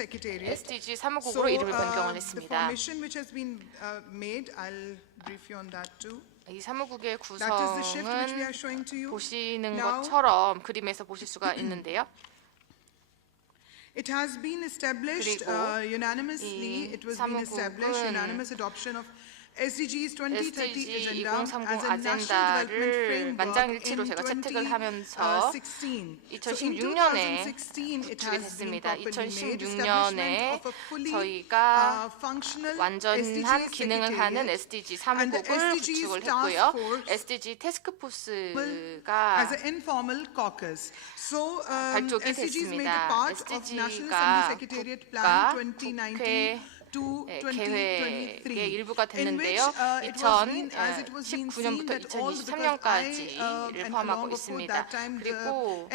SDG 사무국으로 이름을 변경을 했습니다. 이 사무국의 구성은 보시는 것처럼 그림에서 보실 수가 있는데요. It has been established unanimously. It was been established unanimous adoption of SDGs 2030 agenda as a national development framework 만장일치로 제가 채택을 하면서 2016년에 구축이 됐습니다. 2016년에 저희가 완전한 기능을 하는 SDG 사무국을 구축을 했고요. SDG 태스크포스가 발족이 됐습니다. SDG가 국가 국회 계획의 일부가 됐는데요. 2019년부터 2023년까지를 포함하고 있습니다. 그리고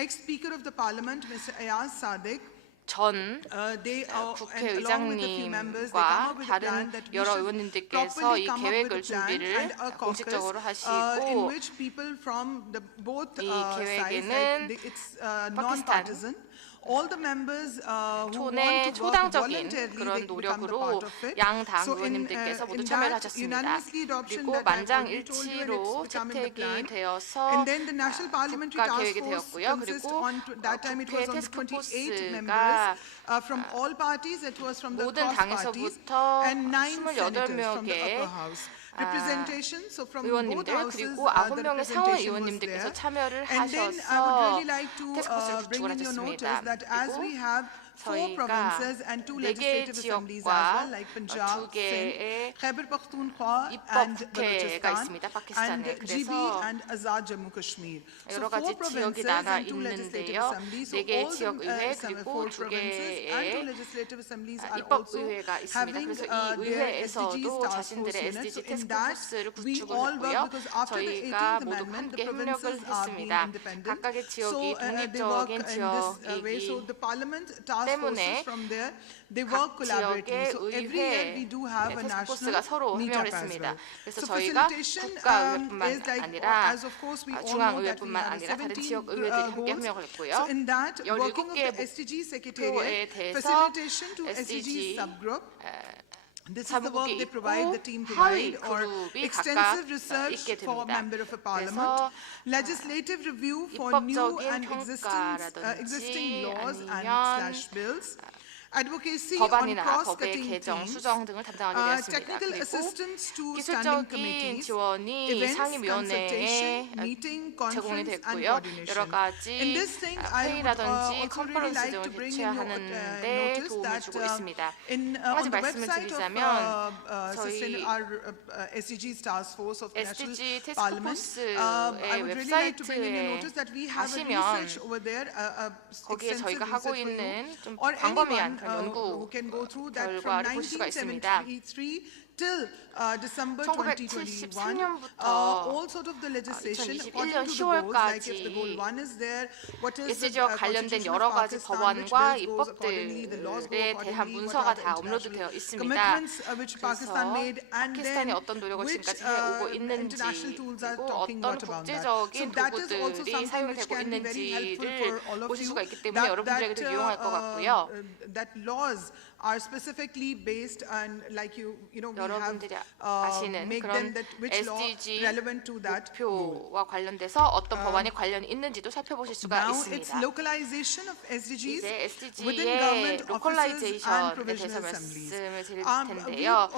전 국회의장님과 다른 여러 의원님들께서 이 계획을 준비를 공식적으로 하시고 이 계획에는 파키스탄 초당적인 그런 노력으로 양당 의원님들께서 모두 참여를 하셨습니다. 그리고 만장일치로 채택이 되어서 국가 계획이 되었고요. 그리고 국회 태스크포스가 모든 당에서부터 28명의 의원님들 그리고 9명의 상원 의원님들께서 참여를 하셔서 태스크포스를 구축을 하셨습니다. 그리고 저희가 4개의 지역과 2개의 입법국회가 있습니다. 파키스탄에. 그래서 여러 가지 지역이 나눠 있는데요. 4개의 지역의회 그리고 2개의 입법의회가 있습니다. 그래서 이 의회에서도 자신들의 SDG 태스크포스를 구축을 했고요. 저희가 모두 함께 협력을 했습니다. 각각의 지역이 독립적인 지역이기 때문에 각 지역의 의회 태스크포스가 서로 협력을 했습니다. 그래서 저희가 국가의회뿐만 아니라 중앙의회뿐만 아니라 다른 지역의회들이 함께 협력을 했고요. 17개 목표에 대해서 SDG 사무국이 있고 하위 그룹이 각각 있게 됩니다. 그래서 입법적인 평가라든지 아니면 법안이나 법의 개정, 수정 등을 담당하게 되었습니다. 그리고 기술적인 지원이 상임위원회에 제공이 됐고요. 여러 가지 회의라든지 컨퍼런스 등을 개최하는 데 도움을 주고 있습니다. 한 가지 말씀을 드리자면 저희 SDG 태스크포스의 웹사이트에 가시면 거기에 저희가 하고 있는 좀 광범위한 연구 결과를 보실 수가 있습니다. 1973년부터 2021년 10월까지 SDG와 관련된 여러 가지 법안과 입법들에 대한 문서가 다 업로드되어 있습니다. 그래서 파키스탄이 어떤 노력을 지금까지 해오고 있는지 그리고 어떤 국제적인 도구들이 사용되고 있는지를 보실 수가 있기 때문에 여러분들에게도 유용할 것 같고요. 여러분들이 아시는 그런 SDG 목표와 관련돼서 어떤 법안에 관련이 있는지도 살펴보실 수가 있습니다. 이제 SDG의 로컬라이제이션에 대해서 말씀을 드릴 텐데요.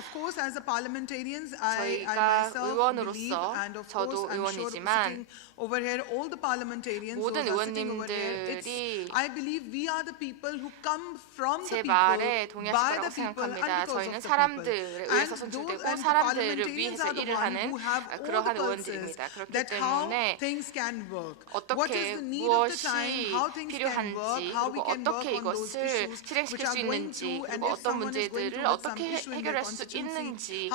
저희가 의원으로서 저도 의원이지만 모든 의원님들이 제 말에 동의하실 거라고 생각합니다. 저희는 사람들에 의해서 선출되고 사람들을 위해서 일을 하는 그러한 의원들입니다. 그렇기 때문에 어떻게 무엇이 필요한지 그리고 어떻게 이것을 실행시킬 수 있는지 그리고 어떤 문제들을 어떻게 해결할 수 있는지를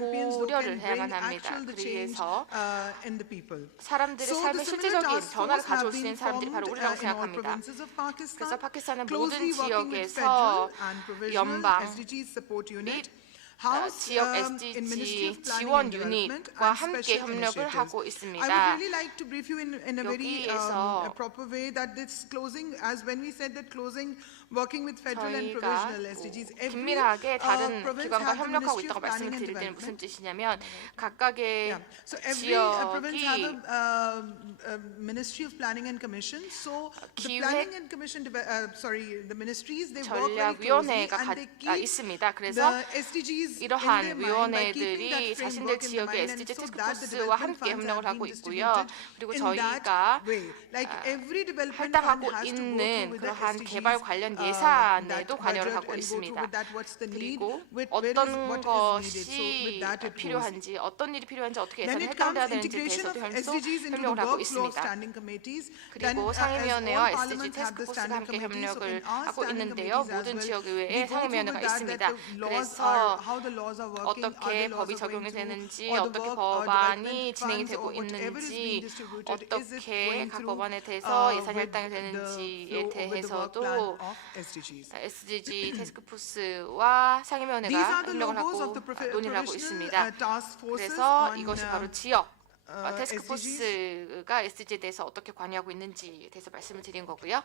고려를 해야만 합니다. 그래서 사람들의 삶에 실질적인 변화를 가져올 수 있는 사람들이 바로 우리라고 생각합니다. 그래서 파키스탄은 모든 지역에서 연방 및 지역 SDG 지원 유닛과 함께 협력을 하고 있습니다. I would really like to brief you in a very 여기에서 proper way that this closing, as when we said that closing, working with federal and provisional SDGs, every 긴밀하게 다른 province 기관과 has the 협력하고 Ministry 있다고 of 말씀을 Planning and 드릴 때는 무슨 Development. 뜻이냐면 각각의 So every province have 지역이 a Ministry of Planning and Commission. So the Planning and Commission, the ministries, they work very closely 전략위원회가 and they 있습니다. keep 그래서 the SDGs in their 이러한 mind by keeping 위원회들이 that 자신들 framework in the 지역의 mind, and SDG so that the 태스크포스와 development 함께 funds 협력을 have 하고 been 있고요. distributed 그리고 in 저희가 that way. Like every development fund 할당하고 has to go 있는 through with the 그러한 SDGs, 개발 관련 that 예산에도 관여를 budget 하고 and go through 있습니다. with that what's the need, 그리고 what 어떤 is needed. So with 것이 that it goes. 필요한지 어떤 일이 필요한지 어떻게 When 예산이 it comes 할당돼야 되는지에 integration of 대해서도 SDGs into the 협력을 하고 workflow of 있습니다. standing committees, then 그리고 as 상임위원회와 all SDG parliaments have the 태스크포스가 standing 함께 committees, so 협력을 in our 하고 standing 있는데요. committees as 모든 well, 지역 we 의회에 go through 상임위원회가 with that, 있습니다. that the laws 그래서 are, how the laws are working, are 어떻게 the laws 법이 are 적용이 going through, 되는지, or the 어떻게 work or 법안이 development 진행이 funds 되고 or whatever is being 있는지, distributed, is it 어떻게 going 각 through 법안에 대해서 예산이 with 할당이 the 되는지에 flow, with the work 대해서도 plan of SDGs. SDG 태스크포스와 상임위원회가 These are the 협력을 logos of 하고 the 논의를 하고 provisional 있습니다. task forces 그래서 on 이것이 바로 지역 SDGs. 태스크포스가 SDG에 대해서 어떻게 관여하고 있는지에 대해서 말씀을 드린 거고요.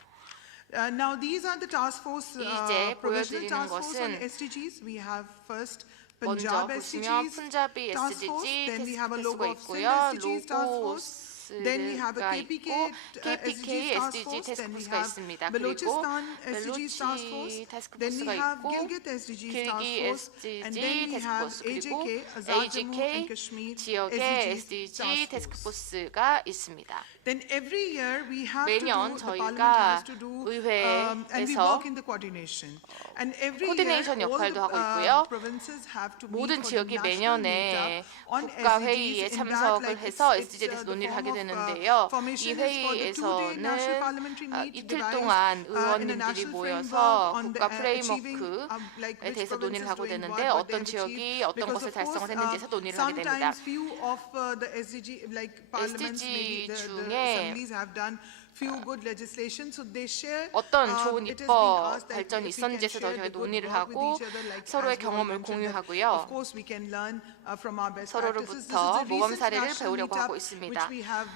Now these are the task force, 이제 provisional 보여드리는 task force on 것은 SDGs. We have first 먼저 Punjab 보시면 SDGs 푼자비 task force. SDG Then we have a logo 태스크포스가 of 있고요. SDGs task force. Then we have a 로고스가 KPK 있고 SDGs KPK task SDG force. Then we 태스크포스가 have 있습니다. 그리고 Balochistan SDGs task force. 멜로치 Then we 태스크포스가 have 있고 Gilgit SDGs task 길기 force. And then SDG we have 태스크포스 그리고 AJK, Azad Jammu and AGK Kashmir 지역의 SDGs SDG task force. 태스크포스가 있습니다. Then every year we have to 매년 do, the Parliament 저희가 has to do, and we 의회에서 work in the coordination. And every 코디네이션 year all 역할도 하고 the 있고요. provinces have to meet 모든 for the 지역이 national 매년에 meetup on 국가회의에 SDGs. In that, 참석을 like 해서 it's SDG에 대해서 the 논의를 form 하게 of 되는데요. 이 formation is for the 2-day national parliamentary 회의에서는 meet 이틀 devised 동안 in a 의원님들이 national 모여서 framework on 국가 the achieving 프레임워크에 like which 대해서 논의를 province is 하고 doing 되는데 what 어떤 they have 지역이 achieved. 어떤 Because 것을 of course, 달성을 했는지에서 논의를 하게 됩니다. sometimes few of the SDG like parliaments, maybe the 중에 assemblies have done few good legislation, so they share. 어떤 좋은 It has been 입법 asked that 발전이 if we can 있었는지에서 share 저희가 the good 논의를 work with 하고 each other, like 서로의 as we 경험을 mentioned that, 공유하고요. Of course, we can learn from our best practices. This is 서로로부터 a 모범 recent 사례를 national 배우려고 meetup 하고 있습니다. which we have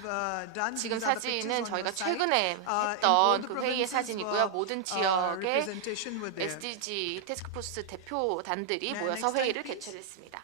done. 지금 These are the pictures 사진은 on 저희가 your site. 최근에 In all 했던 the 그 회의의 provinces 사진이고요. were, 모든 지역의 representation were there. SDG 태스크포스 대표단들이 Next 모여서 slide, 회의를 please. 개최를 했습니다.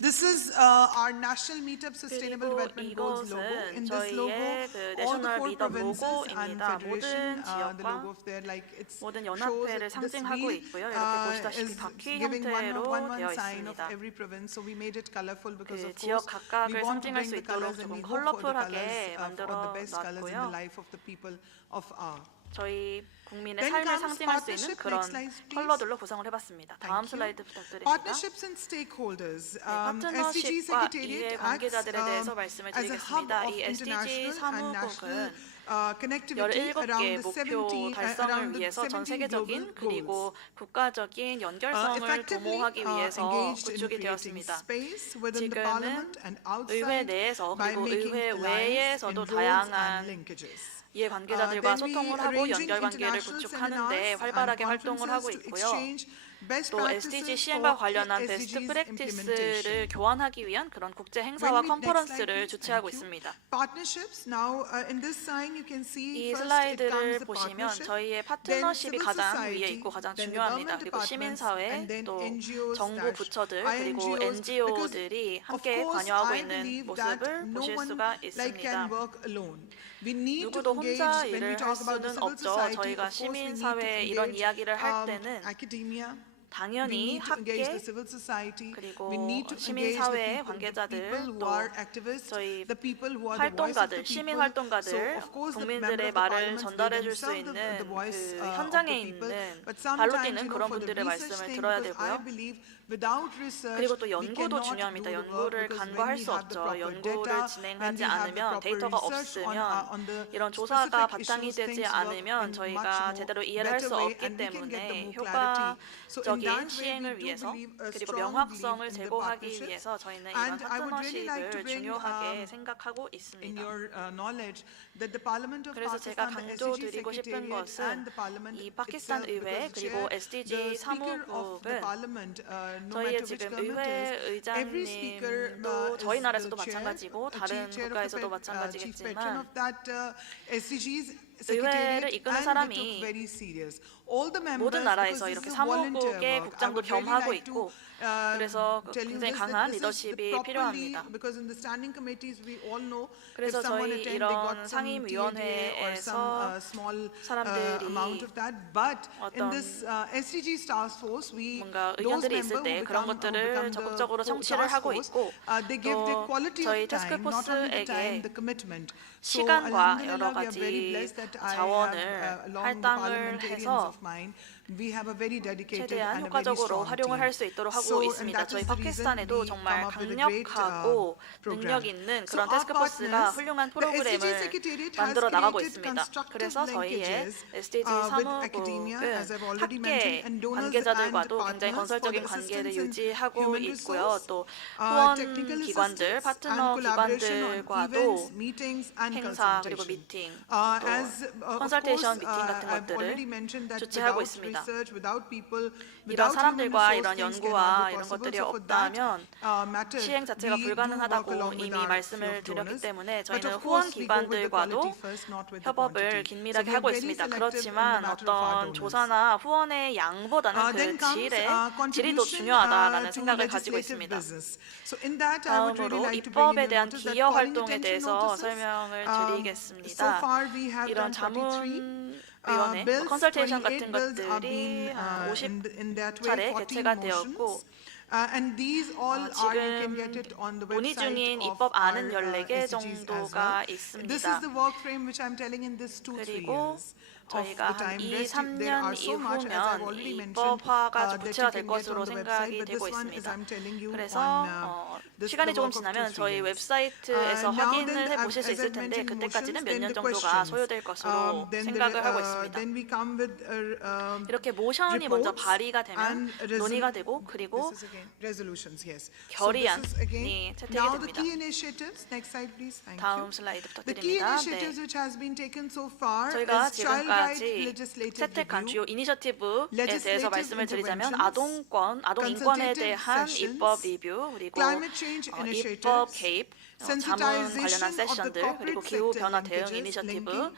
This is our National Meetup Sustainable 그리고 Development Goals logo. 이것은 In this logo, 저희의 그 all the 내셔널 4 미덕 provinces and 로고입니다. federation, 모든 the 지역과 logo of their like it's 모든 shows 연합회를 this 상징하고 wheel 있고요. 이렇게 보시다시피 is 바퀴 giving 형태로 one 되어 sign of 있습니다. every province. So we made it colorful because 그 of 지역 course we 각각을 want to 상징할 bring 수 the 있도록 colors and 조금 we hope for the 컬러풀하게 colors, for 만들어 the best colors in the 놨고요. life of the people of our. 저희 국민의 Then 삶을 comes 상징할 수 있는 partnership. 그런 Next slide, please. 컬러들로 구성을 해봤습니다. 다음 Thank you. 슬라이드 부탁드립니다. Partnerships and stakeholders. SDG 파트너십과 Secretariat 이해 acts 관계자들에 대해서 말씀을 as a hub 드리겠습니다. of 이 SDG international and national 사무국은 connectivity 17개 around the 목표 70 달성을 around the 위해서 전 70 global 세계적인 goals. 그리고 국가적인 연결성을 Effectively 도모하기 위해서 engaged in 구축이 creating 되었습니다. space within the 지금은 parliament and outside 의회 내에서 by 그리고 making 의회 alliance, 외에서도 inroads and 다양한 linkages. 이해관계자들과 Then we 소통을 하고 arranging 연결관계를 international 구축하는데 seminars 활발하게 and 활동을 하고 conferences to 있고요. exchange best 또 practices SDG for 시행과 관련한 베스트 SDGs 프랙티스를 implementation. 교환하기 위한 그런 국제 When 행사와 we- next slide, 컨퍼런스를 please. 주최하고 Thank you. 있습니다. Partnerships. Now, in this sign, you can see 이 first it comes 슬라이드를 the 보시면 partnership, 저희의 then 파트너십이 civil 가장 society, 위에 있고 가장 then the 중요합니다. government 그리고 departments, 시민사회 and then 또 NGOs, 정부 부처들 그리고 INGOs, NGO들이 because 함께 of course, 관여하고 I 있는 believe that 모습을 no 보실 one 수가 like 있습니다. can work alone. We need to 누구도 engage 혼자 when we 일을 할 talk about the 수는 civil 없죠. society. 저희가 Of course, we need to 시민사회에 이런 engage 이야기를 할 때는 academia. We 당연히 need to engage the 학계 civil society. 그리고 We need to engage 시민사회 the people 관계자들 who 또 are activists, 저희 the people who are the voice of the 활동가들, 시민 people. 활동가들, So of course the member 국민들의 of the 말을 parliaments, they 전달해 줄 수 themselves 있는 the voice 그 of 현장에 the people. 있는 But 발로 sometimes, 뛰는 그런 for the 분들의 research 말씀을 thing, 들어야 because I 되고요. believe without research, 그리고 또 we 연구도 cannot 중요합니다. do the work, 연구를 because 간과할 when we 수 have the 없죠. proper 연구를 data, when 진행하지 we have the 않으면 proper 데이터가 research 없으면 on the 이런 조사가 specific 바탕이 issues, 되지 things work 않으면 in 저희가 much more 제대로 이해를 할 수 better way, 없기 and we can get the 때문에 more clarity. So in 적극적인 시행을 위해서 그리고 명확성을 제고하기 위해서 저희는 이런 파트너십을 중요하게 생각하고 있습니다. 그래서 제가 강조드리고 싶은 것은 이 파키스탄 의회 그리고 SDG 사무국은 저희의 지금 의회 의장님도 저희 나라에서도 마찬가지고 다른 국가에서도 마찬가지겠지만 의회를 이끄는 사람이 모든 나라에서 이렇게 사무국의 국장도 겸하고 있고 그래서 굉장히 강한 리더십이 필요합니다. 그래서 저희 이런 상임위원회에서 사람들이 어떤 뭔가 의견들이 있을 때 그런 것들을 적극적으로 청취를 하고 있고 또 저희 태스크포스에게 시간과 여러 가지 자원을 할당을 해서 최대한 효과적으로 활용을 할 수 있도록 하고 있습니다. 저희 파키스탄에도 정말 강력하고 능력 있는 그런 태스크포스가 훌륭한 프로그램을 만들어 나가고 있습니다. 그래서 저희의 SDG 사무국은 학계 관계자들과도 굉장히 건설적인 관계를 유지하고 있고요. 또 후원 기관들, 파트너 기관들과도 행사 그리고 미팅, 또 컨설테이션 미팅 같은 것들을 주최하고 있습니다. 이런 사람들과 이런 연구와 이런 것들이 없다면 시행 자체가 불가능하다고 이미 말씀을 드렸기 때문에 저희는 후원 기관들과도 협업을 긴밀하게 하고 있습니다. 그렇지만 어떤 조사나 후원의 양보다는 그 질이 더 중요하다라는 생각을 가지고 있습니다. 다음으로 입법에 대한 기여 활동에 대해서 설명을 드리겠습니다. 이런 자문위원회, 컨설테이션 같은 것들이 50차례 개최가 되었고 지금 논의 중인 입법안은 14개 정도가 있습니다. 그리고 저희가 한 2, 3년 이후면 입법화가 구체화될 것으로 생각이 되고 있습니다. 그래서 시간이 조금 지나면 저희 웹사이트에서 확인을 해보실 수 있을 텐데 그때까지는 몇 년 정도가 소요될 것으로 생각을 하고 있습니다. 이렇게 모션이 먼저 발의가 되면 논의가 되고 그리고 결의안이 채택이 됩니다. 다음 슬라이드 부탁드립니다. 저희가 지금까지 채택한 주요 이니셔티브에 대해서 말씀을 드리자면 아동 인권에 대한 입법 리뷰 그리고 입법 개입, 자문 관련한 세션들 그리고 기후 변화 대응 이니셔티브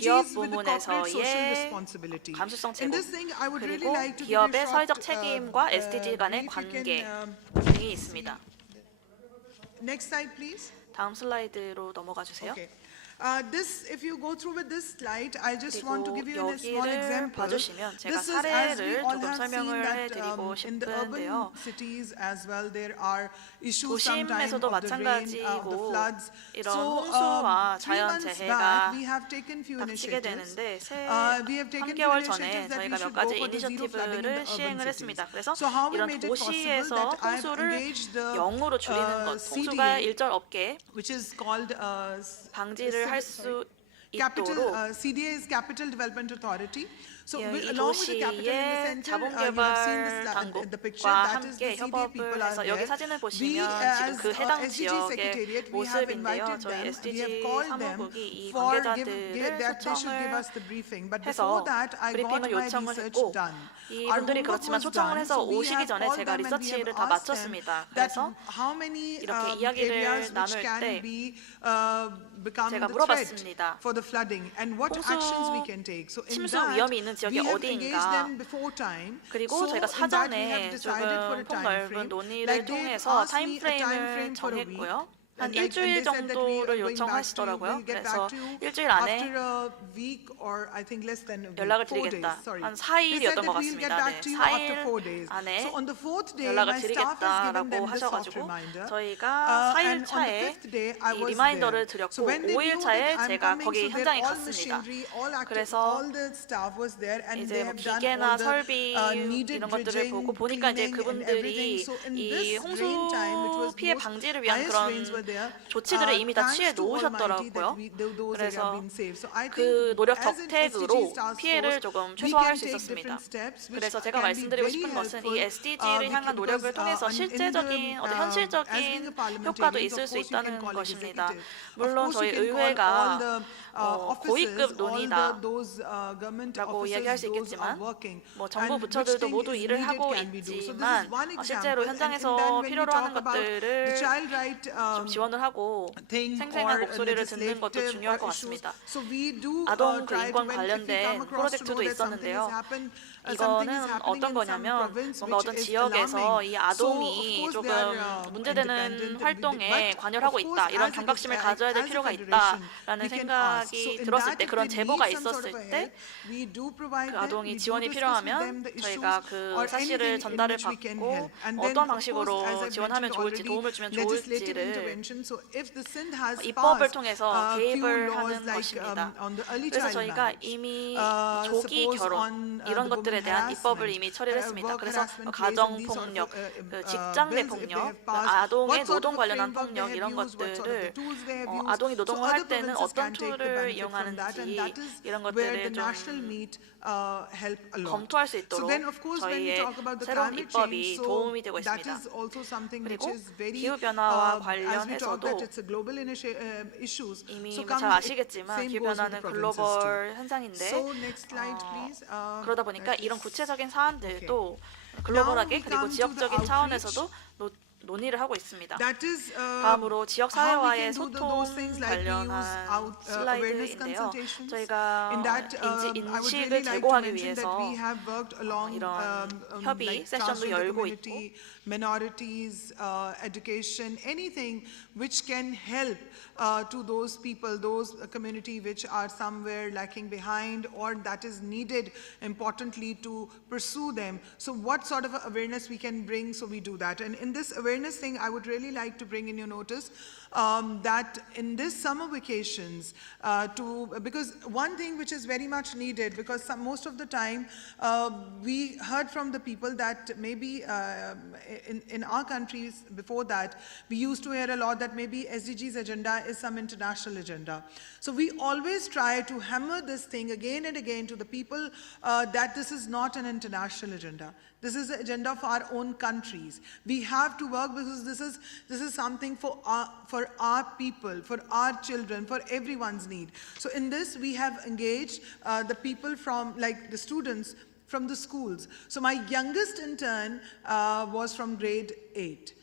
기업 부문에서의 감수성 제고 그리고 기업의 사회적 책임과 SDG 간의 관계 등이 있습니다. 다음 슬라이드로 넘어가 주세요. If you go through with this slide, I just want to give you a small example. 봐주시면 제가 사례를 조금 설명을 해드리고 싶은데요. 도심에서도 마찬가지고 이런 홍수와 자연재해가 닥치게 되는데 3개월 전에 저희가 몇 가지 이니셔티브를 시행을 했습니다. 그래서 이런 도시에서 홍수를 0으로 줄이는 것, 홍수가 일절 없게 방지를 할 수 있도록 이 도시의 자본개발 당국과 함께 협업을 해서 여기 사진을 보시면 지금 그 해당 지역의 모습인데요. 저희 SDG 사무국이 이 관계자들을 초청을 해서 브리핑을 요청을 했고 이분들이 그렇지만 초청을 해서 오시기 전에 제가 리서치를 다 마쳤습니다. 그래서 이렇게 이야기를 나눌 때 제가 물어봤습니다. 홍수 침수 위험이 있는 지역이 어디인가? 그리고 저희가 사전에 조금 폭넓은 논의를 통해서 타임프레임을 정했고요. 한 일주일 정도를 요청하시더라고요. 그래서 일주일 안에 연락을 드리겠다. 한 4일이었던 것 같습니다. 네, 4일 안에 연락을 드리겠다라고 하셔가지고 저희가 4일 차에 이 리마인더를 드렸고 5일 차에 제가 거기 현장에 갔습니다. 그래서 이제 뭐 기계나 설비 이런 것들을 보고 보니까 이제 그분들이 이 홍수 피해 방지를 위한 그런 조치들을 이미 다 취해 놓으셨더라고요. 그래서 그 노력 덕택으로 피해를 조금 최소화할 수 있었습니다. 그래서 제가 말씀드리고 싶은 것은 이 SDG를 향한 노력을 통해서 실제적인 현실적인 효과도 있을 수 있다는 것입니다. 물론 저희 의회가 고위급 논의다라고 이야기할 수 있겠지만 정부 부처들도 모두 일을 하고 있지만 실제로 현장에서 필요로 하는 것들을 좀 지원을 하고 생생한 목소리를 듣는 것도 중요할 것 같습니다. 아동 인권 관련된 프로젝트도 있었는데요. 이거는 어떤 거냐면 뭔가 어떤 지역에서 이 아동이 조금 문제되는 활동에 관여하고 있다, 이런 경각심을 가져야 될 필요가 있다라는 생각이 들었을 때, 그런 제보가 있었을 때 그 아동이 지원이 필요하면 저희가 그 사실을 전달을 받고 어떤 방식으로 지원하면 좋을지, 도움을 주면 좋을지를 입법을 통해서 개입을 하는 것입니다. 그래서 저희가 이미 조기 결혼 이런 것들에 대한 입법을 이미 처리를 했습니다. 그래서 가정폭력, 직장 내 폭력, 아동의 노동 관련한 폭력 이런 것들을 아동이 노동을 할 때는 어떤 툴을 이용하는지 이런 것들을 좀 검토할 수 있도록 저희의 새로운 입법이 도움이 되고 있습니다. 그리고 기후변화와 관련해서도 이미 잘 아시겠지만 기후변화는 글로벌 현상인데 그러다 보니까 이런 구체적인 사안들도 글로벌하게 그리고 지역적인 차원에서도 논의를 하고 있습니다. 다음으로 지역 사회와의 소통 관련한 슬라이드인데요. 저희가 인식을 제고하기 위해서 이런 협의 세션도 열고 있고 minorities, education, anything which can help to those people, those community which are somewhere lacking behind or that is needed importantly to pursue them. So what sort of awareness we can bring, so we do that. And in this awareness thing, I would really like to bring in your notice that in this summer vacations, because one thing which is very much needed, because most of the time we heard from the people that maybe in our countries before that, we used to hear a lot that maybe SDGs agenda is some international agenda. So we always try to hammer this thing again and again to the people that this is not an international agenda. This is an agenda for our own countries. We have to work because this is something for our people, for our children, for everyone's need. So in this, we have engaged the people from, like the students from the schools. So my youngest intern was from grade 8.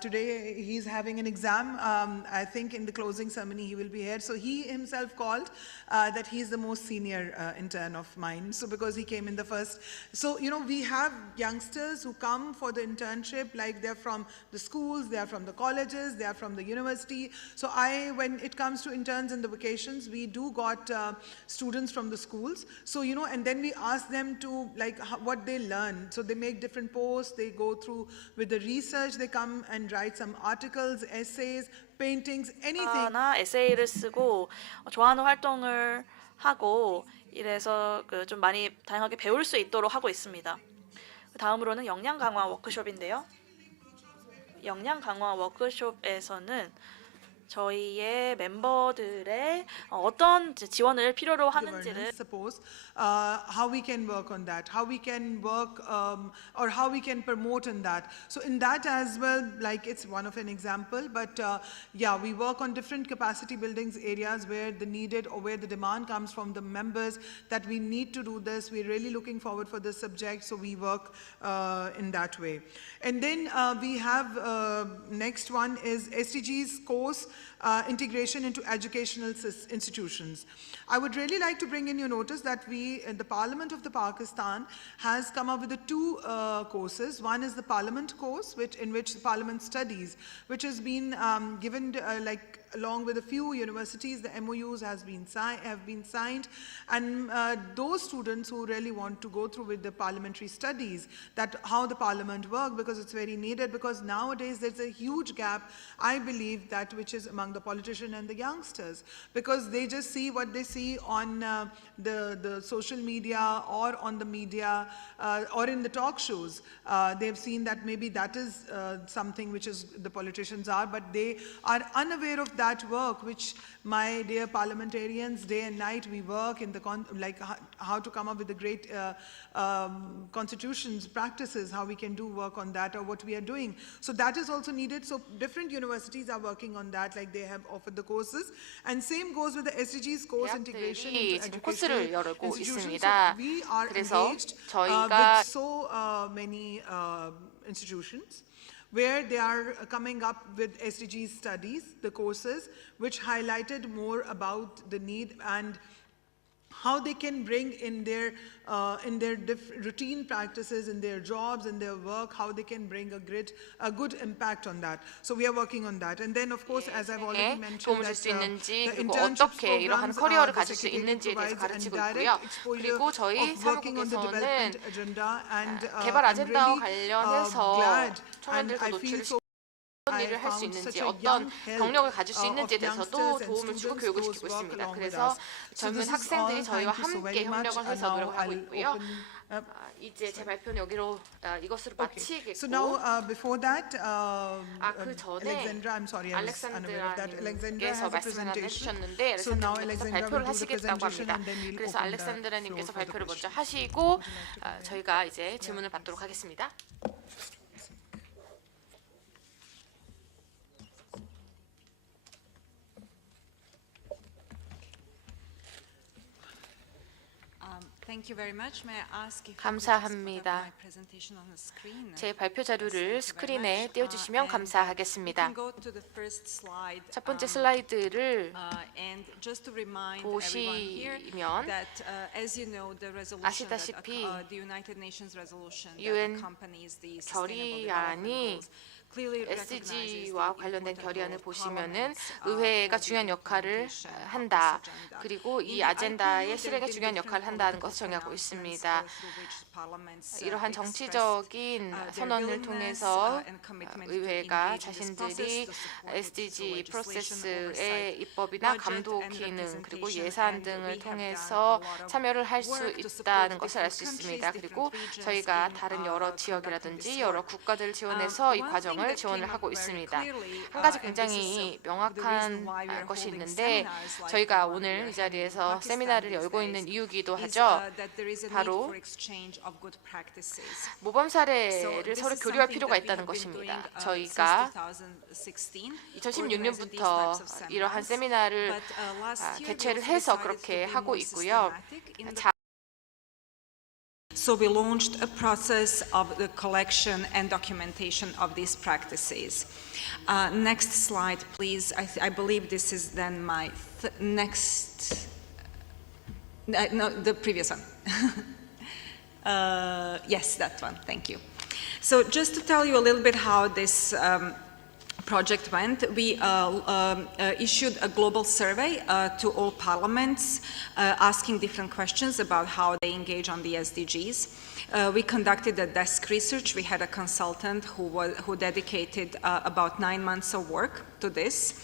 Today he's having an exam. I think in the closing ceremony he will be here. So he himself called that he's the most senior intern of mine. So because he came in the first. So, you know, we have youngsters who come for the internship, like they're from the schools, they are from the colleges, they are from the university. So when it comes to interns in the vacations, we do got students from the schools. So, you know, and then we ask them to, like, what they learn. So they make different posts, they go through with the research, they come and write some articles, essays, paintings, anything. 에세이를 쓰고 좋아하는 활동을 하고 이래서 좀 많이 다양하게 배울 수 있도록 하고 있습니다. 다음으로는 역량 강화 워크숍인데요. 역량 강화 워크숍에서는 저희의 멤버들의 어떤 지원을 필요로 하는지를 how we can work on that, how we can work or how we can promote in that. So in that as well, like it's one of an example, but yeah, we work on different capacity buildings areas where the needed or where the demand comes from the members that we need to do this. We're really looking forward for this subject, so we work in that way. And then we have next one is SDGs course integration into educational institutions. I would really like to bring in your notice that the Parliament of the Pakistan has come up with the two courses. One is the Parliament course, in which the Parliament studies, which has been given like along with a few universities, the MOUs have been signed, and those students who really want to go through with the parliamentary studies, that how the parliament works, because it's very needed, because nowadays there's a huge gap, I believe, that which is among among the politicians and the youngsters, because they just see what they see on the social media or on the media or in the talk shows. They've seen that maybe that is something which is the politicians are, but they are unaware of that work which my dear parliamentarians, day and night we work in the how to come up with the great constitutions, practices, how we can do work on that, or what we are doing. So that is also needed. So different universities are working on that, like they have offered the courses. And same goes with the SDGs course integration into 코스를 educational 열고 institutions. 있습니다. So we are 그래서 engaged 저희가 with so many institutions where they are coming up with SDGs studies, the courses, which highlighted more about the need and how they can bring in their routine practices, in their jobs, in their work, how they can bring a good impact on that. So we are working on that. And then, of course, as I've already mentioned, 도움을 줄 that 수 있는지 the 그리고 internship 어떻게 이러한 programs 커리어를 the 가질 수 Secretariat 있는지에 대해서 provides 가르치고 and 있고요. direct exposure 그리고 저희 of working on the 사무국에서는 development agenda, and 개발 I'm 아젠다와 really 관련해서 glad, and 청년들과 I feel 노출을 so 어떤 일을 할 수 있는지, 어떤 경력을 가질 수 있는지에 대해서도 도움을 주고 교육을 시키고 있습니다. 그래서 젊은 학생들이 저희와 함께 협력을 해서 노력을 하고 있고요. 이제 제 발표는 여기로 이것으로 마치겠고. So now, before that, 그 전에 Alexandra, I'm sorry, I was unaware of that. Alexandra 알렉산드라님께서 has a 말씀을 presentation. 해주셨는데 So now 알렉산드라님께서 Alexandra 발표를 will do the 하시겠다고 presentation, 합니다. and then we'll 그래서 open the floor 알렉산드라님께서 for the 발표를 먼저 questions. 하시고 저희가 이제 질문을 받도록 하겠습니다. Thank you very much. May I ask if you could just put up 감사합니다. my presentation on the screen? 제 발표 자료를 Thank you very 스크린에 much. 띄워주시면 And we 감사하겠습니다. can go to the first slide. 첫 번째 슬라이드를 And just to remind everyone here 보시면 that, as you know, the resolution 아시다시피 that the United Nations resolution UN that accompanies the Sustainable Development 결의안이 Goals clearly recognizes SDG와 the 관련된 important 결의안을 role of 보시면은 parliaments, 의회가 for the 중요한 역할을 implementation of 한다. this agenda. 그리고 이 In the 아젠다의 IPU, 실행에 there have 중요한 been 역할을 different 한다는 것을 political 정의하고 pronouncements, 있습니다. through which parliaments, 이러한 expressed, 정치적인 their 선언을 willingness, 통해서 and commitment to 의회가 engage in this 자신들이 process, to support its SDG legislation, 프로세스의 oversight, 입법이나 budget 감독 and 기능 그리고 representation, 예산 and 등을 we have done 통해서 a lot of 참여를 할 수 work to support 있다는 것을 알 수 different 있습니다. countries, 그리고 different regions 저희가 in, 다른 여러 conducting 지역이라든지 this 여러 work. 국가들을 지원해서 이 One thing 과정을 that 지원을 came 하고 up very 있습니다. clearly, 한 가지 and this is 굉장히 the reason 명확한 why we are 것이 holding 있는데 seminars like 저희가 the one we 오늘 are 이 having in 자리에서 Pakistan 세미나를 these 열고 있는 days, 이유기도 is, 하죠. that there is a need 바로 for exchange of good practices. 모범 So 사례를 this 서로 is 교류할 something 필요가 that we 있다는 have been doing, 것입니다. since 저희가 2016, 2016년부터 organizing these types of 이러한 seminars, 세미나를 but, last year we 개최를 also 해서 decided 그렇게 to be 하고 more 있고요. systematic in the So we launched a process of the collection and documentation of these practices. Next slide, please. I believe this is then my next, no, the previous one. Yes, that one, thank you. So just to tell you a little bit how this project went, we issued a global survey to all parliaments asking different questions about how they engage on the SDGs. We conducted a desk research. We had a consultant who dedicated about 9 months of work to this.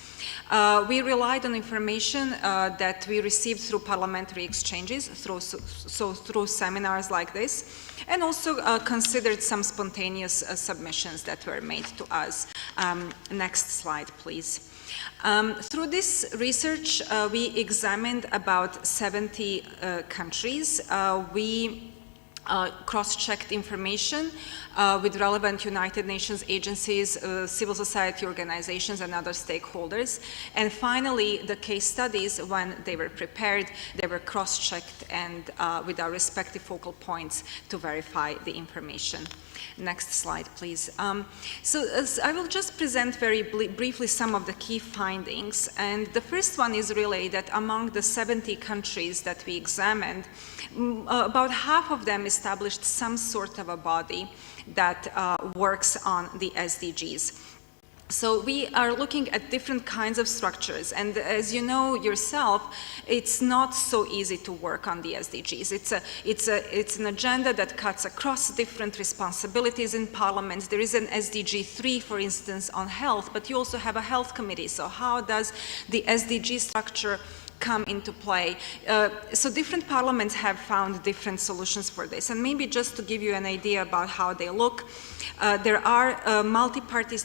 We relied on information that we received through parliamentary exchanges, through seminars like this, and also considered some spontaneous submissions that were made to us. Next slide, please. Through this research, we examined about 70 countries. We cross-checked information with relevant United Nations agencies, civil society organizations, and other stakeholders. And finally, the case studies, when they were prepared, they were cross-checked and with our respective focal points to verify the information. Next slide, please. So I will just present very briefly some of the key findings. And the first one is really that among the 70 countries that we examined, about half of them established some sort of a body that works on the SDGs. So we are looking at different kinds of structures, and as you know yourself, it's not so easy to work on the SDGs. It's an agenda that cuts across different responsibilities in Parliament. There is an SDG 3, for instance, on health, but you also have a health committee. So how does the SDG structure come into play? So different parliaments have found different solutions for this, and maybe just to give you an idea about how they look, there are multi-party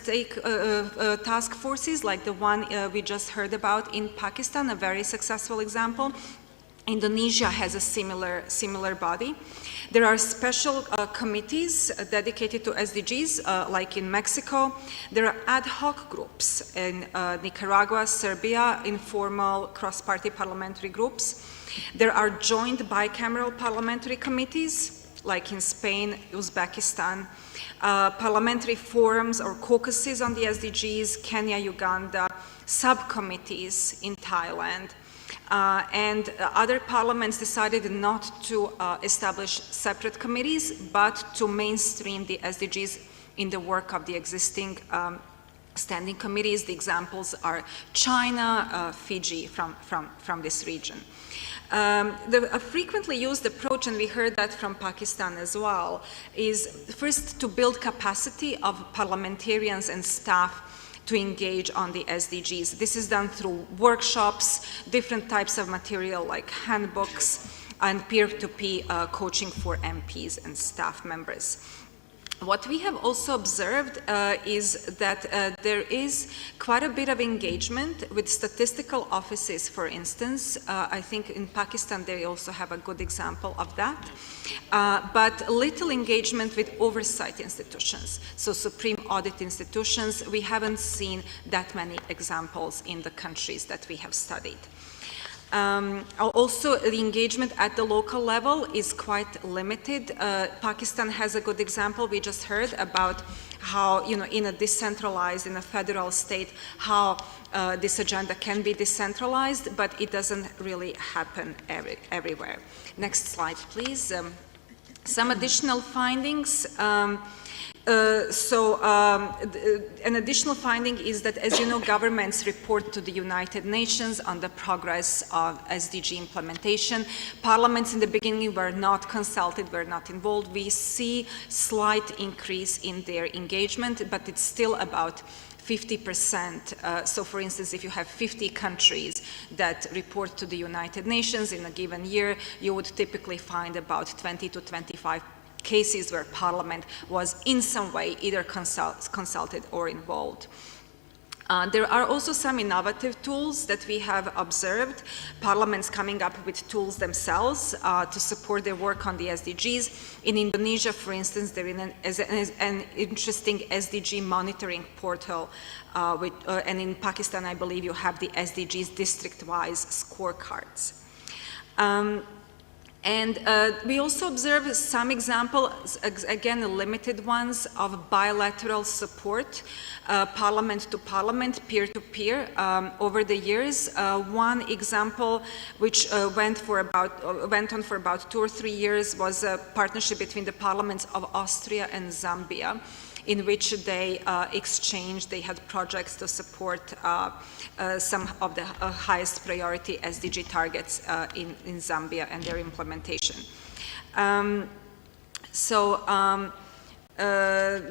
task forces like the one we just heard about in Pakistan, a very successful example. Indonesia has a similar body. There are special committees dedicated to SDGs, like in Mexico. There are ad hoc groups in Nicaragua, Serbia, informal cross-party parliamentary groups. There are joint bicameral parliamentary committees, like in Spain, Uzbekistan. Parliamentary forums or caucuses on the SDGs, Kenya, Uganda, subcommittees in Thailand. And other parliaments decided not to establish separate committees, but to mainstream the SDGs in the work of the existing standing committees. The examples are China, Fiji, from this region. A frequently used approach, and we heard that from Pakistan as well, is first to build capacity of parliamentarians and staff to engage on the SDGs. This is done through workshops, different types of material like handbooks, and peer-to-peer coaching for MPs and staff members. What we have also observed is that there is quite a bit of engagement with statistical offices, for instance. I think in Pakistan they also have a good example of that. But little engagement with oversight institutions. So supreme audit institutions, we haven't seen that many examples in the countries that we have studied. Also, the engagement at the local level is quite limited. Pakistan has a good example we just heard about how, in a decentralized, in a federal state, how this agenda can be decentralized, but it doesn't really happen everywhere. Next slide, please. Some additional findings. An additional finding is that, as you know, governments report to the United Nations on the progress of SDG implementation. Parliaments in the beginning were not consulted, were not involved. We see slight increase in their engagement, but it's still about 50%. So for instance, if you have 50 countries that report to the United Nations in a given year, you would typically find about 20 to 25 cases where Parliament was in some way either consulted or involved. There are also some innovative tools that we have observed, parliaments coming up with tools themselves to support their work on the SDGs. In Indonesia, for instance, there is an interesting SDG monitoring portal, and in Pakistan, I believe you have the SDGs district-wise scorecards. And we also observe some examples, again, limited ones, of bilateral support, parliament to parliament, peer to peer, over the years. One example, which went on for about 2 or 3 years, was a partnership between the parliaments of Austria and Zambia, in which they they had projects to support some of the highest priority SDG targets in Zambia and their implementation.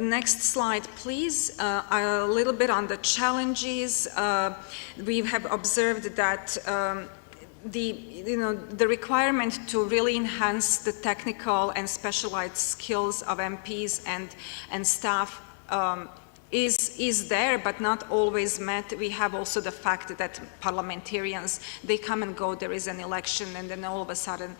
Next slide, please. A little bit on the challenges. We have observed that the requirement to really enhance the technical and specialized skills of MPs and staff is there, but not always met. We have also the fact that parliamentarians, they come and go, there is an election, and then all of a sudden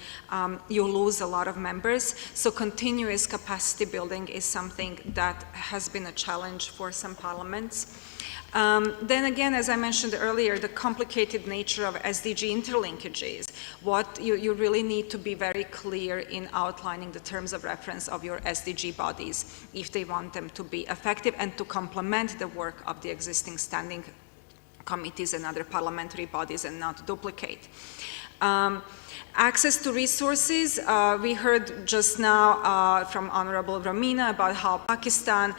you lose a lot of members. So continuous capacity building is something that has been a challenge for some parliaments. Then again, as I mentioned earlier, the complicated nature of SDG interlinkages. What you really need to be very clear in outlining the terms of reference of your SDG bodies if they want them to be effective and to complement the work of the existing standing committees and other parliamentary bodies and not duplicate. Access to resources, we heard just now from Honorable Romina about how Pakistan,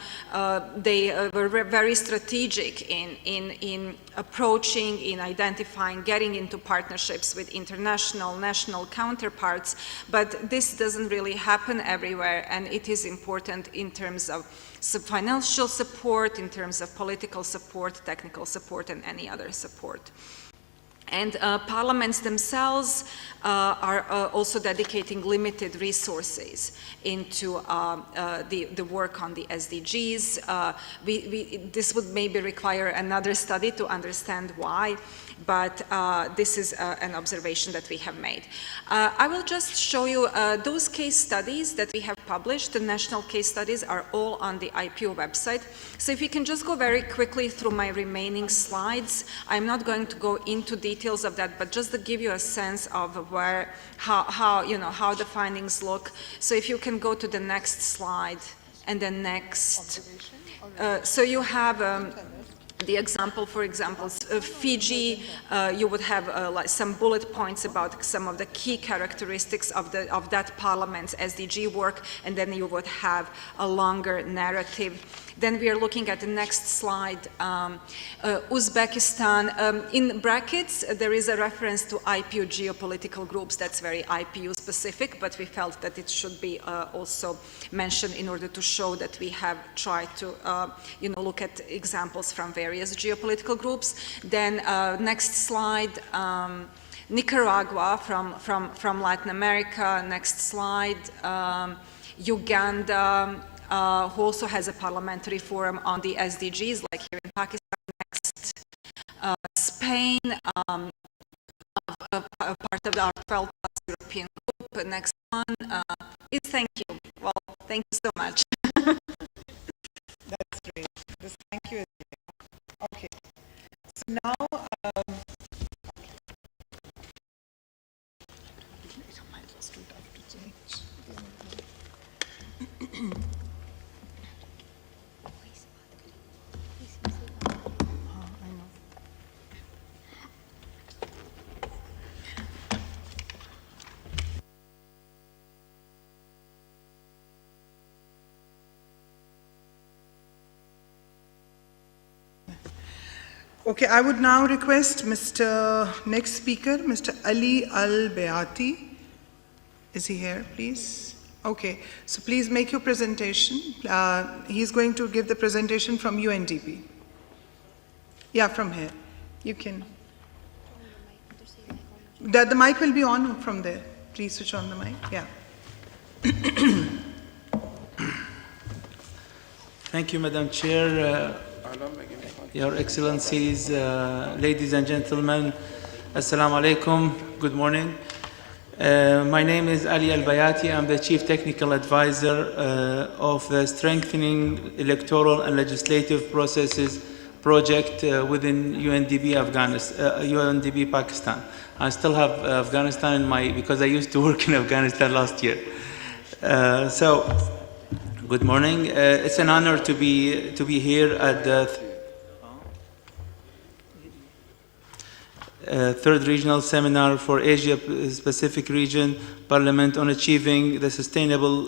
they were very strategic in approaching, in identifying, getting into partnerships with international, national counterparts, but this doesn't really happen everywhere, and it is important in terms of financial support, in terms of political support, technical support, and any other support. And parliaments themselves are also dedicating limited resources into the work on the SDGs. This would maybe require another study to understand why, but this is an observation that we have made. I will just show you those case studies that we have published. The national case studies are all on the IPO website. So if you can just go very quickly through my remaining slides. I'm not going to go into details of that, but just to give you a sense of where, how the findings look. So if you can go to the next slide and then next. So you have the example, for example, Fiji, you would have like some bullet points about some of the key characteristics of that parliament's SDG work, and then you would have a longer narrative. Then we are looking at the next slide, Uzbekistan. In brackets, there is a reference to IPU geopolitical groups. That's very IPU specific, but we felt that it should be also mentioned in order to show that we have tried to look at examples from various geopolitical groups. Then next slide, Nicaragua from Latin America. Next slide, Uganda, who also has a parliamentary forum on the SDGs, like here in Pakistan. Next, Spain, a part of our 12+ European group. Next one is thank you. Well, thank you so much. That's great. Just thank you. Okay. So now, okay, I would now request next speaker, Mr. Ali Al-Bayati. Is he here, please? Okay, so please make your presentation. He's going to give the presentation from UNDP. Yeah, from here. You can. The mic will be on from there. Please switch on the mic. Yeah. Thank you, Madam Chair. Your Excellencies, ladies and gentlemen, Assalamu alaikum, good morning. My name is Ali Al-Bayati. I'm the Chief Technical Advisor of the Strengthening Electoral and Legislative Processes project within UNDP UNDP Pakistan. I still have Afghanistan in because I used to work in Afghanistan last year. So, good morning. It's an honor to be here at the Third Regional Seminar for Asia Pacific Region Parliament on Achieving the Sustainable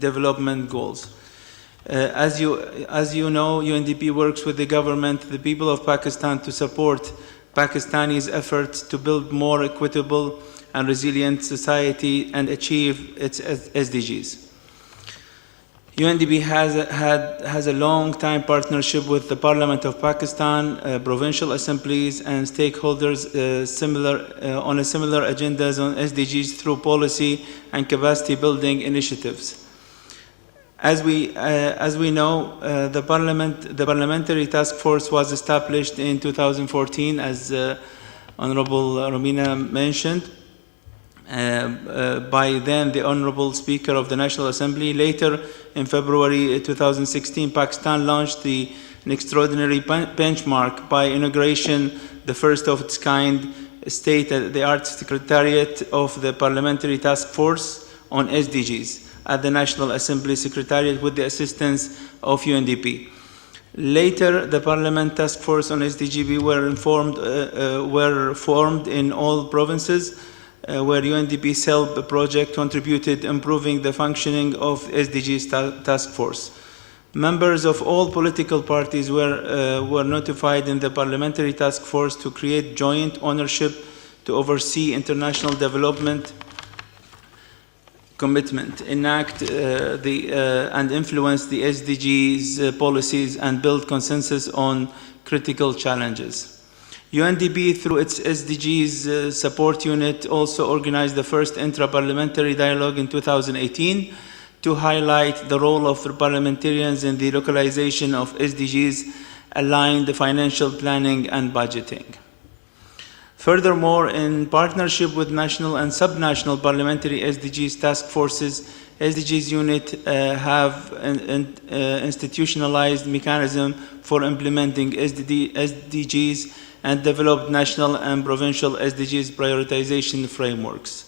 Development Goals. As you know, UNDP works with the government, the people of Pakistan, to support Pakistani's efforts to build more equitable and resilient society and achieve its SDGs. UNDP has a long-time partnership with the Parliament of Pakistan, provincial assemblies, and stakeholders on a similar agendas on SDGs through policy and capacity-building initiatives. As we know, the Parliamentary Task Force was established in 2014, as Honorable Romina mentioned, by then the Honorable Speaker of the National Assembly. Later, in February 2016, Pakistan launched an extraordinary benchmark by inauguration, the first of its kind, state-of-the-art Secretariat of the Parliamentary Task Force on SDGs at the National Assembly Secretariat with the assistance of UNDP. Later, the Parliament Task Force on SDGs were formed in all provinces where UNDP's HELP project contributed improving the functioning of SDGs task force. Members of all political parties were notified in the parliamentary task force to create joint ownership to oversee international development commitment, enact and influence the SDGs policies, and build consensus on critical challenges. UNDP, through its SDGs support unit, also organized the first intra-parliamentary dialogue in 2018 to highlight the role of the parliamentarians in the localization of SDGs, aligned financial planning and budgeting. Furthermore, in partnership with national and subnational parliamentary SDGs task forces, SDGs unit have institutionalized mechanism for implementing SDGs and developed national and provincial SDGs prioritization frameworks.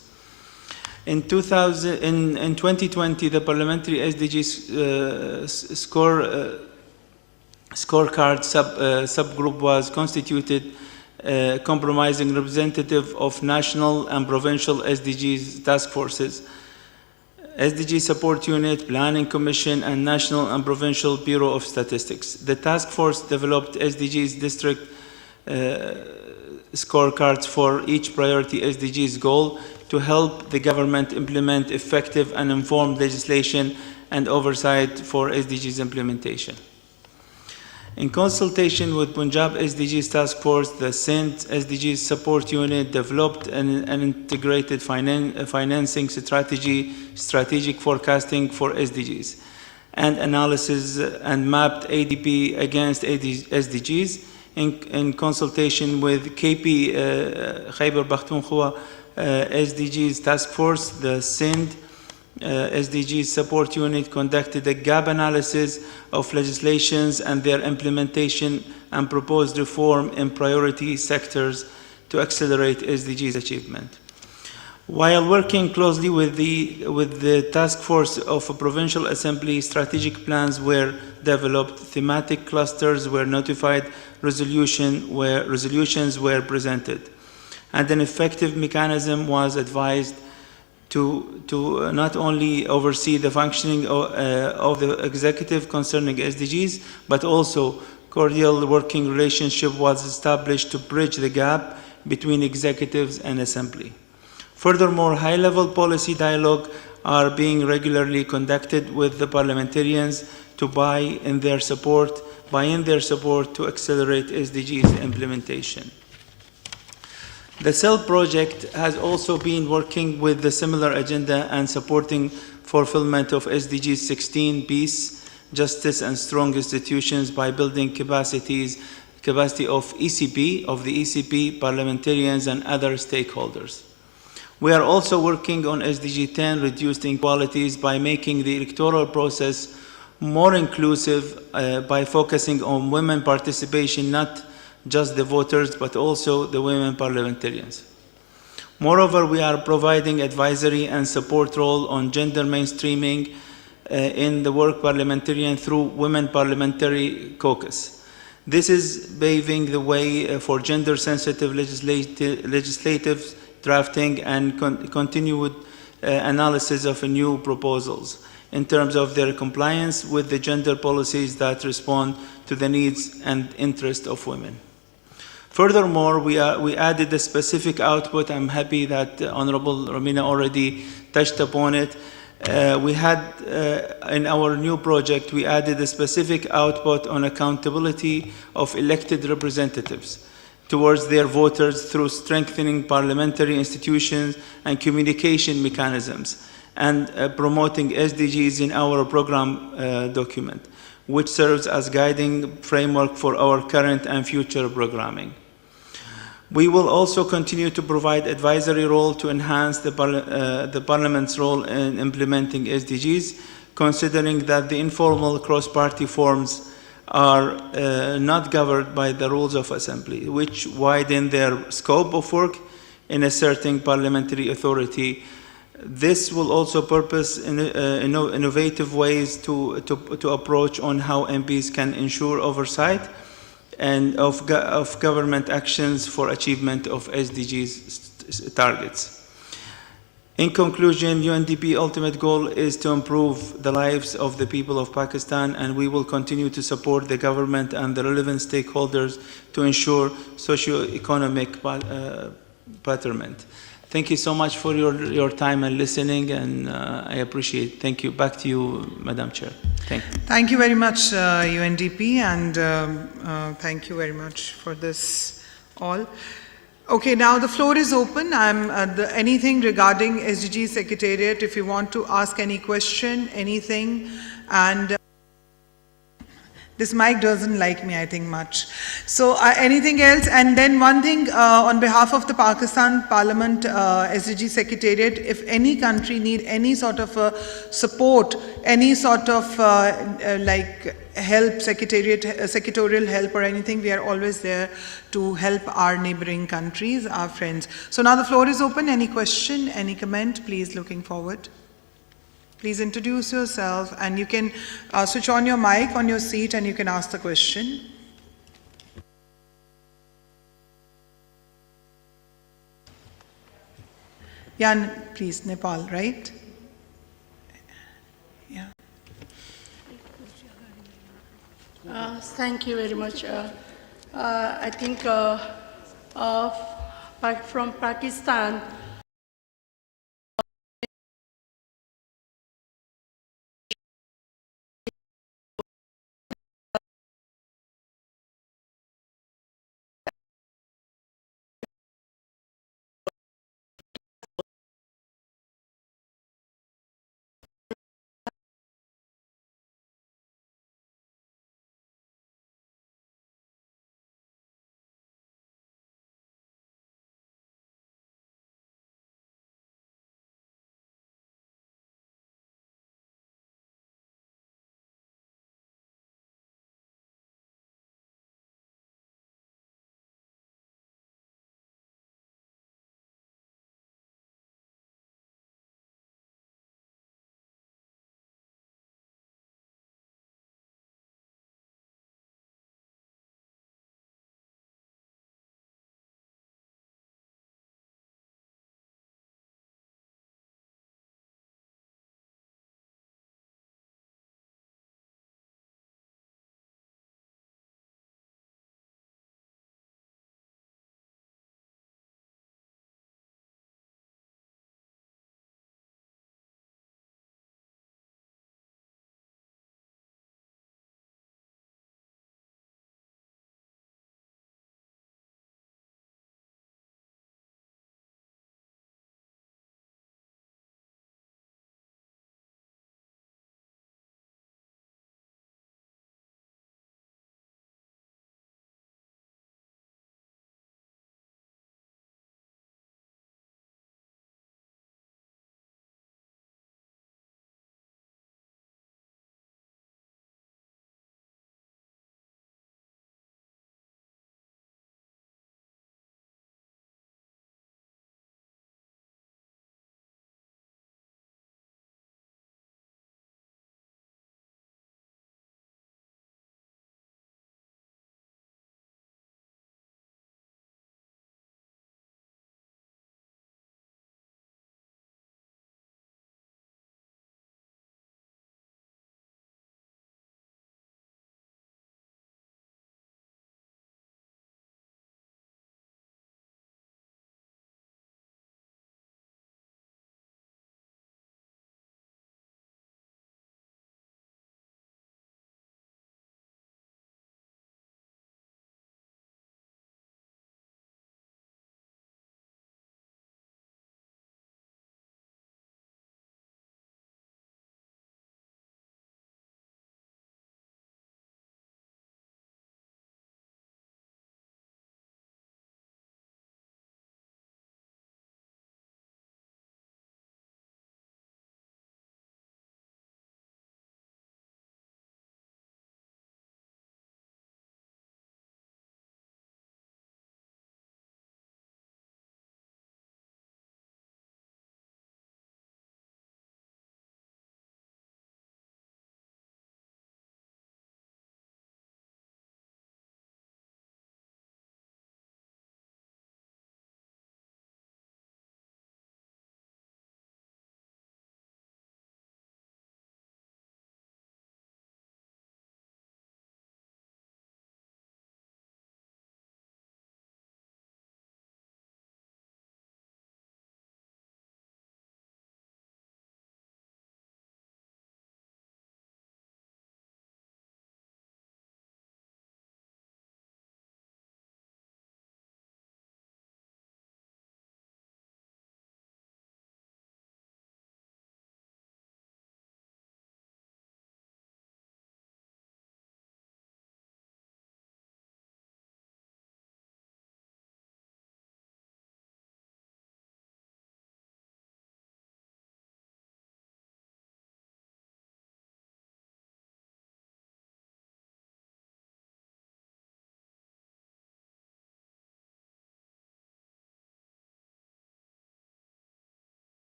In 2020, the parliamentary SDGs scorecard subgroup was constituted, comprising representative of national and provincial SDGs task forces, SDG support unit, planning commission, and national and provincial bureau of statistics. The task force developed SDGs district scorecards for each priority SDGs goal to help the government implement effective and informed legislation and oversight for SDGs implementation. In consultation with Punjab SDGs Task Force, the Sindh SDGs Support Unit developed an integrated financing strategy, strategic forecasting for SDGs, and analysis, and mapped ADP against SDGs. In consultation with KP Khyber Pakhtunkhwa SDGs Task Force, the Sindh SDGs Support Unit conducted a gap analysis of legislations and their implementation and proposed reform in priority sectors to accelerate SDGs achievement. While working closely with the task force of a provincial assembly, strategic plans were developed, thematic clusters were notified, resolutions were presented, and an effective mechanism was advised to not only oversee the functioning of the executive concerning SDGs, but also cordial working relationship was established to bridge the gap between executives and assembly. Furthermore, high-level policy dialogue are being regularly conducted with the parliamentarians to buy in their support to accelerate SDGs implementation. The CEL project has also been working with the similar agenda and supporting fulfillment of SDGs 16, peace, justice, and strong institutions by building capacity of the ECP, parliamentarians, and other stakeholders. We are also working on SDG 10, reduced inequalities, by making the electoral process more inclusive by focusing on women participation, not just the voters, but also the women parliamentarians. Moreover, we are providing advisory and support role on gender mainstreaming in the work parliamentarian through Women Parliamentary Caucus. This is paving the way for gender-sensitive legislative drafting and continued analysis of new proposals in terms of their compliance with the gender policies that respond to the needs and interests of women. Furthermore, we added a specific output. I'm happy that Honorable Romina already touched upon it. In our new project, we added a specific output on accountability of elected representatives towards their voters through strengthening parliamentary institutions and communication mechanisms, and promoting SDGs in our program document, which serves as guiding framework for our current and future programming. We will also continue to provide advisory role to enhance the Parliament's role in implementing SDGs, considering that the informal cross-party forums are not governed by the rules of assembly, which widen their scope of work in asserting parliamentary authority. This will also purpose innovative ways to approach on how MPs can ensure oversight and of government actions for achievement of SDGs targets. In conclusion, UNDP ultimate goal is to improve the lives of the people of Pakistan, and we will continue to support the government and the relevant stakeholders to ensure socio-economic betterment. Thank you so much for your time and listening, and I appreciate it. Thank you. Back to you, Madam Chair. Thank you very much, UNDP, and thank you very much for this all. Okay, now the floor is open. Anything regarding SDG Secretariat, if you want to ask any question, anything, and this mic doesn't like me, I think, much. So anything else? And then one thing, on behalf of the Pakistan Parliament SDG Secretariat, if any country need any sort of support, any sort of like help, secretarial help or anything, we are always there to help our neighboring countries, our friends. So now the floor is open. Any question, any comment, please looking forward. Please introduce yourself, and you can switch on your mic on your seat and you can ask the question. Jan, please, Nepal, right? Yeah. Thank you very much. I think from Pakistan,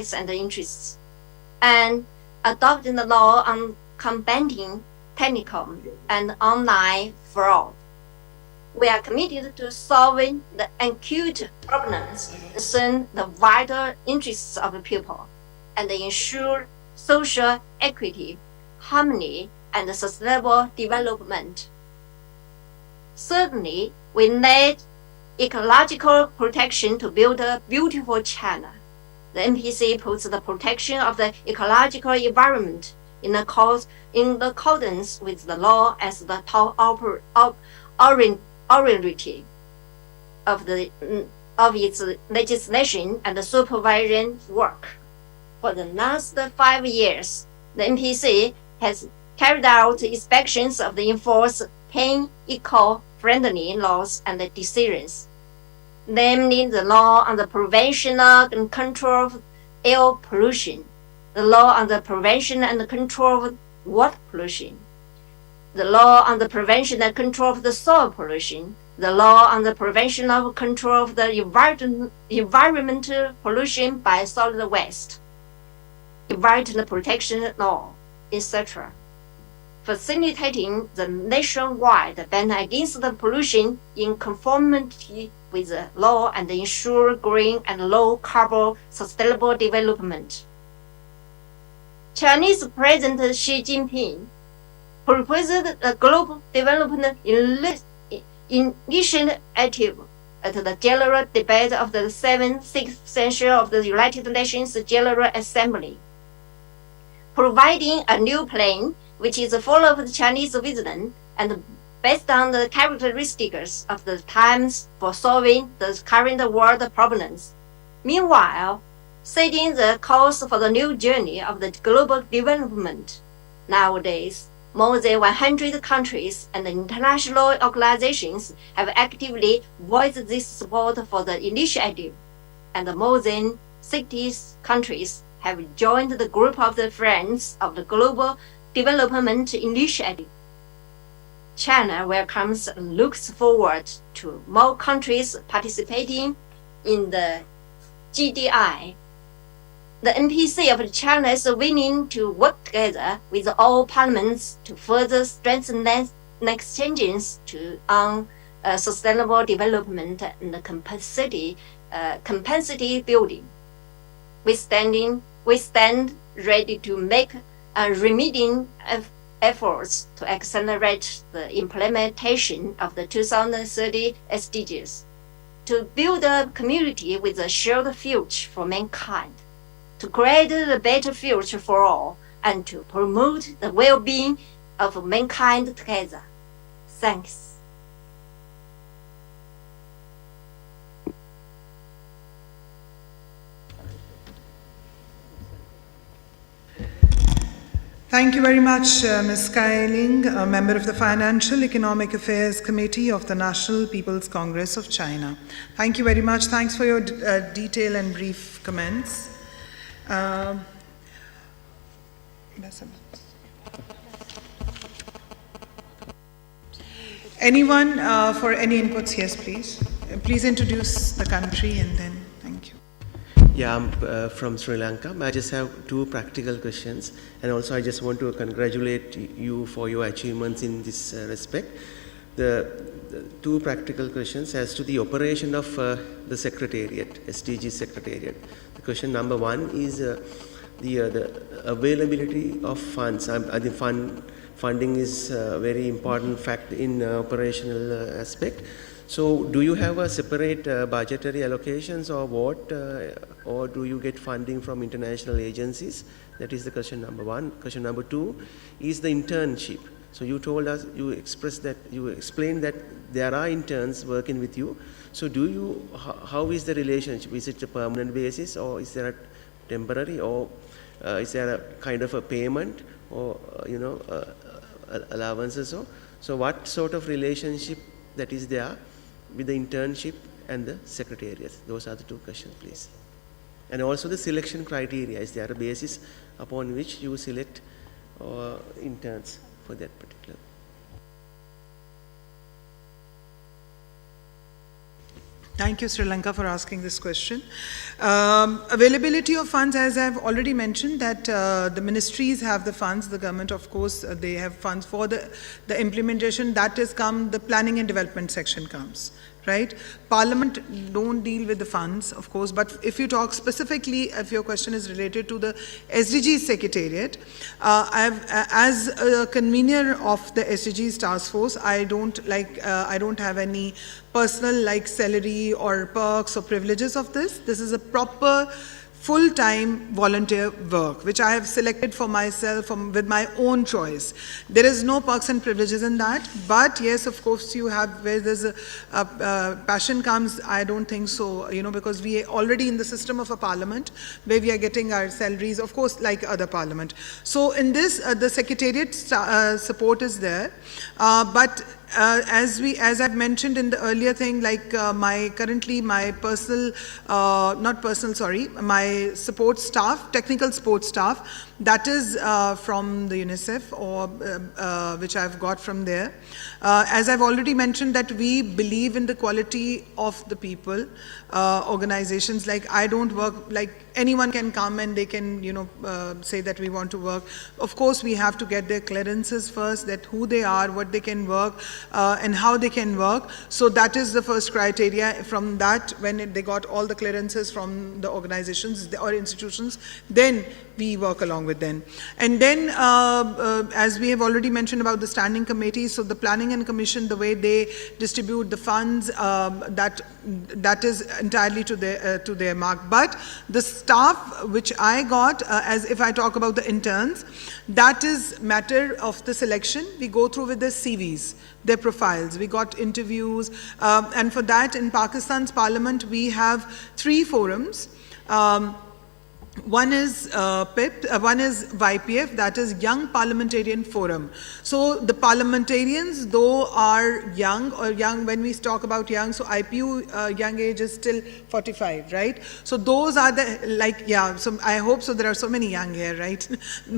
rights and interests, and adopting the law on combating technical and online fraud. We are committed to solving the acute problems that concern the vital interests of the people and ensure social equity, harmony, and sustainable development. Certainly, we need ecological protection to build a beautiful China. The NPC puts the protection of the ecological environment in accordance with the law as the top priority of its legislation and supervision work. For the last 5 years, the NPC has carried out inspections of the enforced 10 eco-friendly laws and decisions, namely the law on the prevention and control of air pollution, the law on the prevention and control of water pollution, the law on the prevention and control of the soil pollution, the law on the prevention of control of the environmental pollution by solid waste, environmental protection law, etc., facilitating the nationwide ban against the pollution in conformity with the law and ensure green and low-carbon sustainable development. Chinese President Xi Jinping proposed a global development initiative at the General Debate of the 76th session of the United Nations General Assembly, providing a new plan which is full of the Chinese wisdom and based on the characteristics of the times for solving the current world problems. Meanwhile, setting the course for the new journey of the global development. Nowadays, more than 100 countries and international organizations have actively voiced this support for the initiative, and more than 60 countries have joined the group of the Friends of the Global Development Initiative. China welcomes and looks forward to more countries participating in the GDI. The NPC of China is willing to work together with all parliaments to further strengthen exchanges on sustainable development and capacity building. We stand ready to make remedial efforts to accelerate the implementation of the 2030 SDGs, to build a community with a shared future for mankind, to create a better future for all, and to promote the well-being of mankind together. Thanks. Thank you very much, Ms. Kai Ling, a member of the Financial Economic Affairs Committee of the National People's Congress of China. Thank you very much. Thanks for your detailed and brief comments. Anyone for any inputs? Yes, please. Please introduce the country and then thank you. Yeah, I'm from Sri Lanka. I just have two practical questions, and also I just want to congratulate you for your achievements in this respect. The two practical questions as to the operation of the Secretariat, SDG Secretariat. The question number one is the availability of funds. I think funding is a very important factor in operational aspect. So do you have a separate budgetary allocations or what, or do you get funding from international agencies? That is the question number one. Question number two is the internship. So you told us, you explained that there are interns working with you. So how is the relationship? Is it a permanent basis, or is there a temporary, or is there a kind of a payment, or allowances? So what sort of relationship that is there with the internship and the secretariat? Those are the two questions, please. And also the selection criteria. Is there a basis upon which you select interns for that particular? Thank you, Sri Lanka, for asking this question. Availability of funds, as I've already mentioned, that the ministries have the funds, the government, of course, they have funds for the implementation. That is the planning and development section comes, right? Parliament don't deal with the funds, of course, but if you talk specifically, if your question is related to the SDGs Secretariat, as a convener of the SDGs Task Force, I don't have any personal salary or perks or privileges of this. This is a proper full-time volunteer work, which I have selected for myself with my own choice. There is no perks and privileges in that, but yes, of course, you have, where there's a passion comes, I don't think so, because we are already in the system of a parliament, where we are getting our salaries, of course, like other parliament. So in this, the Secretariat support is there, but as I've mentioned in the earlier thing, my support staff, technical support staff, that is from the UNICEF or which I've got from there. As I've already mentioned, that we believe in the quality of the people, organizations. I don't work, anyone can come and they can, say that we want to work. Of course, we have to get their clearances first, that who they are, what they can work, and how they can work. So that is the first criteria. From that, when they got all the clearances from the organizations or institutions, then we work along with them. And then, as we have already mentioned about the standing committees, so the planning and commission, the way they distribute the funds, that is entirely to their mark. But the staff which I got, as if I talk about the interns, that is matter of the selection. We go through with their CVs, their profiles. We got interviews, and for that, in Pakistan's parliament, we have 3 forums. One is PIP, one is YPF, that is Young Parliamentarian Forum. So the parliamentarians, though, are young, when we talk about young, so IPU young age is still 45, right? So those are the, so I hope so, there are so many young here, right?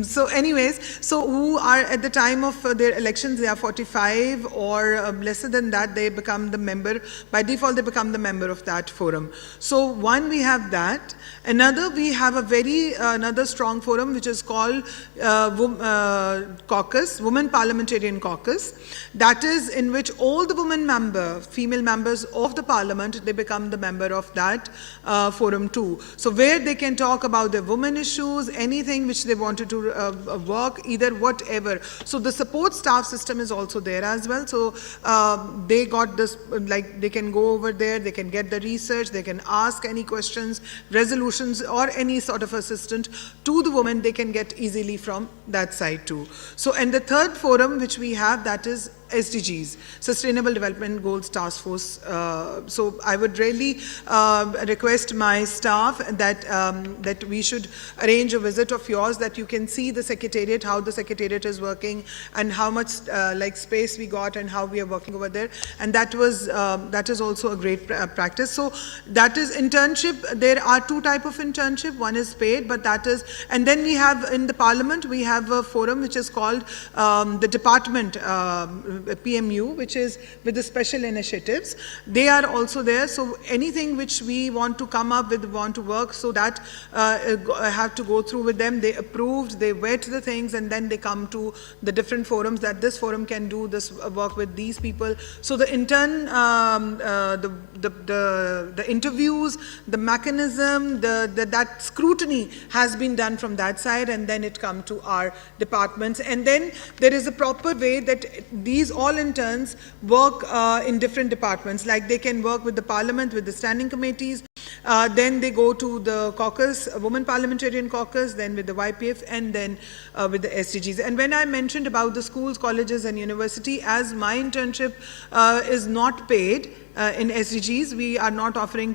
So anyways, so who are at the time of their elections, they are 45 or lesser than that, they become the member, by default they become the member of that forum. So one, we have that. Another, we have another strong forum which is called caucus, Women Parliamentarian Caucus. That is in which all the female members of the parliament, they become the member of that forum too. So where they can talk about their women issues, anything which they wanted to work, either whatever. So the support staff system is also there as well. So they got this, they can go over there, they can get the research, they can ask any questions, resolutions, or any sort of assistant to the women, they can get easily from that side too. So, and the third forum which we have, that is SDGs, Sustainable Development Goals Task Force. So I would really request my staff that we should arrange a visit of yours, that you can see the Secretariat, how the Secretariat is working, and how much space we got and how we are working over there. And that is also a great practice. So that is internship. There are 2 types of internship. One is paid, but that is, and then we have in the Parliament, we have a forum which is called the Department PMU, which is with the special initiatives. They are also there. So anything which we want to come up with, want to work, so that I have to go through with them. They approved, they vet the things, and then they come to the different forums, that this forum can do this work with these people. So the intern, the interviews, the mechanism, that scrutiny has been done from that side, and then it comes to our departments. And then there is a proper way that these all interns work in different departments, like they can work with the parliament, with the standing committees, then they go to the caucus, Women Parliamentarian Caucus, then with the YPF, and then with the SDGs. And when I mentioned about the schools, colleges, and university, as my internship is not paid in SDGs, we are not offering